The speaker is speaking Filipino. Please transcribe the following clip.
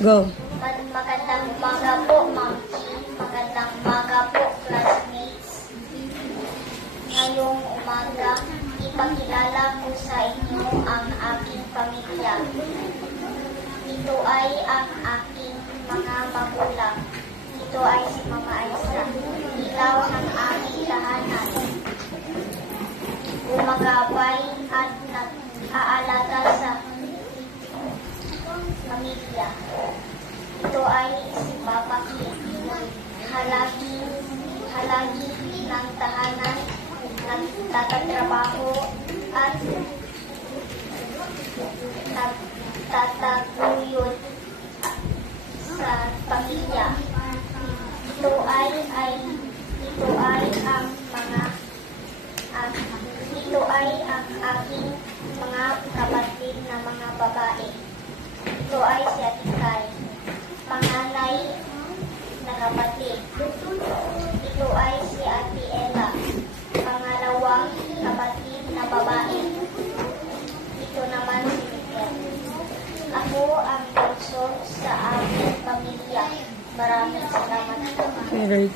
Go. Magandang umaga po, Ma'am Chi. Magandang umaga po, classmates. Ngayong umaga, ipakilala ko sa inyo ang aking pamilya. Ito ay ang aking mga magulang. Ito ay si Mama Aisa. Ilaw ng aking tahanan. Gumagabay at nag-aalaga sa pamilya. Ito ay si Papa Kim. Halagi ng tahanan, nagtatrabaho at nagtataguyod sa pamilya. Ito ay ang aking mga kapatid na mga babae. Ito ay si Ate Kai, panganay na kapatid. Ito ay si Ate Ella, pangalawang kapatid na babae. Ito naman si Miguel. Ako ang bunso sa aming pamilya. Maraming salamat.